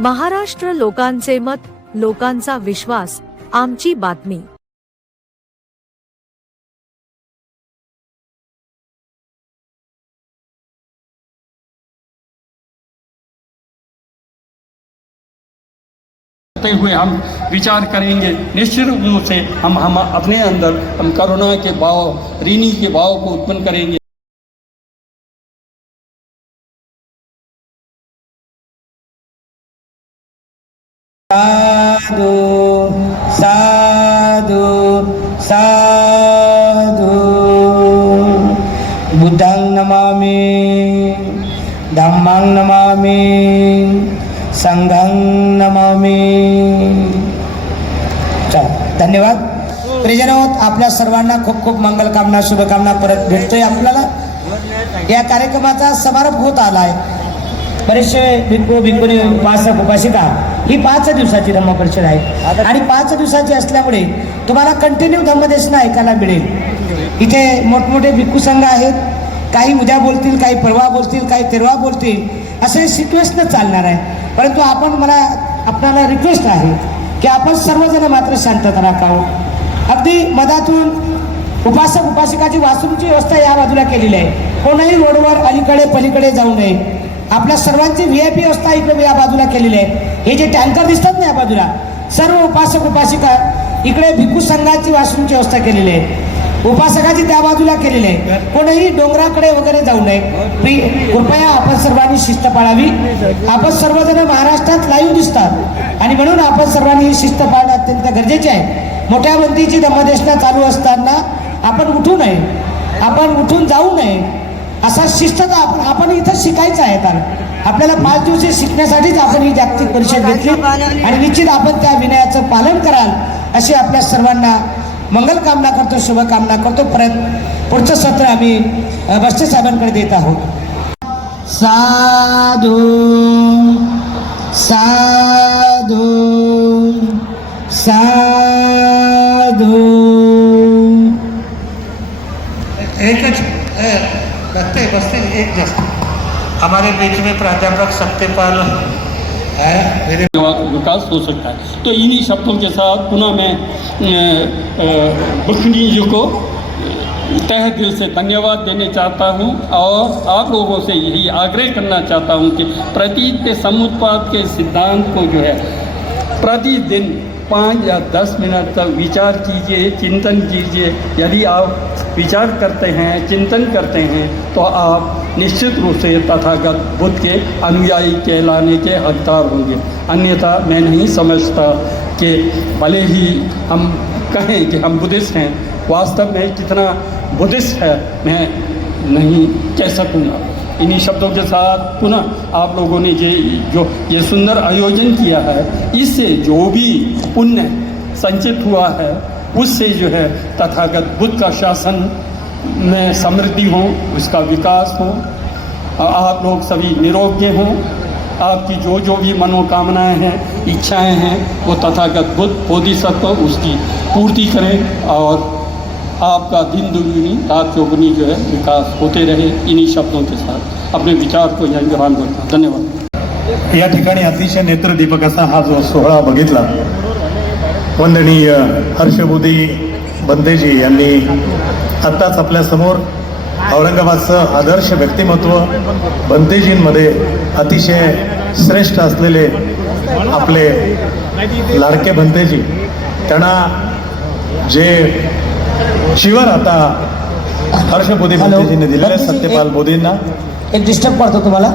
महाराष्ट्र लोकांचे मत, लोकांचा विश्वास, आमची बातमी। हुए हम विचार करेंगे। निश्चित रूप से हम अपने अंदर हम करुणा के भाव, ऋणी के भाव को उत्पन्न करेंगे। साधु साधु साधु बुद्धं नमामि, धम्मं नमामि, संघं नमामि। चला, धन्यवाद। प्रियजनोत, आपल्या सर्वांना खूप खूप मंगलकामना, शुभकामना। परत भेटतोय आपल्याला। या कार्यक्रमाचा समारोप होत आलाय। बरेचसे भिक्खू भिक्खुनी, उपासक उपासिका ही 5 दिवसाची धम्म परिषद आहे आणि 5 दिवसाची असल्यामुळे तुम्हाला कंटिन्यू धम्मदेशना ऐकायला मिळेल। इथे मोठमोठे भिक्खू संघ आहेत, काही उद्या बोलतील, काही परवा बोलतील, काही तेरवा बोलतील, असे सिक्वेन्सनं चालणार आहे। परंतु आपल्याला रिक्वेस्ट आहे की आपण सर्वजण मात्र शांतता राखावं। अगदी मधातून उपासक उपासिकाची वासरूची व्यवस्था या बाजूला केलेली आहे। कोणीही रोडवर अलीकडे पलीकडे जाऊ नये। आपल्या सर्वांची व्हीआयपी व्यवस्था इकडे या बाजूला केलेली आहे। हे जे टँकर दिसतात ना या बाजूला, सर्व उपासक उपासिका इकडे भिक्खू संघाची वासरूची व्यवस्था केलेली आहे, उपासकाची त्या बाजूला केलेली आहे। कोणीही डोंगराकडे वगैरे जाऊ नये। कृपया आपण सर्वांनी शिस्त पाळावी। आपण सर्वजण महाराष्ट्रात लाईव्ह दिसतात आणि म्हणून आपण सर्वांनी ही शिस्त पाळणं अत्यंत गरजेचे आहे। मोठ्या बंदीची धम्मदेशना चालू असताना आपण उठू नये, आपण उठून जाऊ नये, असा शिस्तता आपण इथं शिकायचं आहे। तर आपल्याला 5 दिवस शिकण्यासाठीच आपण ही जागतिक परिषद घेतली आणि निश्चित आपण त्या विनयाचं पालन कराल अशी आपल्या सर्वांना मंगलकामना करतो, शुभकामना करतो। परत पुढचं सत्र आम्ही बस्ते साहेबांकडे देत आहोत। साधू साधू साधू। एकच बस्ते एक जस्ट हमारे बीच में प्राध्यापक सत्यपाल है, विकास हो सकता है। तो इन्हीं शब्दों के साथ पुनः मैं बुखनी जी को तहे दिल से धन्यवाद देने चाहता हूं और आप लोगों से यही आग्रह करना चाहता हूं कि प्रतीक समुत्पाद के सिद्धांत को जो है प्रतिदिन 5 या 10 मिनट तक विचार कीजिए, चिंतन कीजिए। यदि आप विचार करते हैं, चिंतन करते हैं, तो आप निश्चित रूप से तथागत बुद्ध के अनुयायी कहलाने के हकदार होंगे। अन्यथा मैं नहीं समझता कि भले ही हम कहें कि हम बुद्धिस्ट हैं, वास्तव में कितना बुद्धिस्ट है मैं नहीं कह सकूँगा। इन्हीं शब्दों के साथ पुनः आप लोगों ने जो ये सुंदर आयोजन किया है, इससे जो भी पुण्य संचित हुआ है उससे जो है तथागत बुद्ध का शासन में समृद्धि हो, उसका विकास हो, आप लोग सभी निरोगी हों, आपकी जो भी मनोकामनाएं हैं, इच्छाएं हैं, वो तथागत बुद्ध बोधिसत्व उसकी पूर्ति करें और आपका दिन दुगुनी रात चौगुनी जो है विकास होते रहे। इन्हीं शब्दों के साथ अपने विचार को यहाँ विराम करता हूँ। धन्यवाद। या ठिकाणी अतिशय नेत्रदीपक असा हा जो सोहळा बघितला, वंदनीय हर्षबुद्धी बंदेजी यांनी आत्ताच आपल्यासमोर औरंगाबादचं आदर्श व्यक्तिमत्व बंदेजींमध्ये अतिशय श्रेष्ठ असलेले आपले लाडके बंदेजी, त्यांना जे शिवर आता हर्षबुद्धी बंदेजींनी दिलेले सत्यपाल मोदींना। एक डिस्टर्ब करतो तुम्हाला।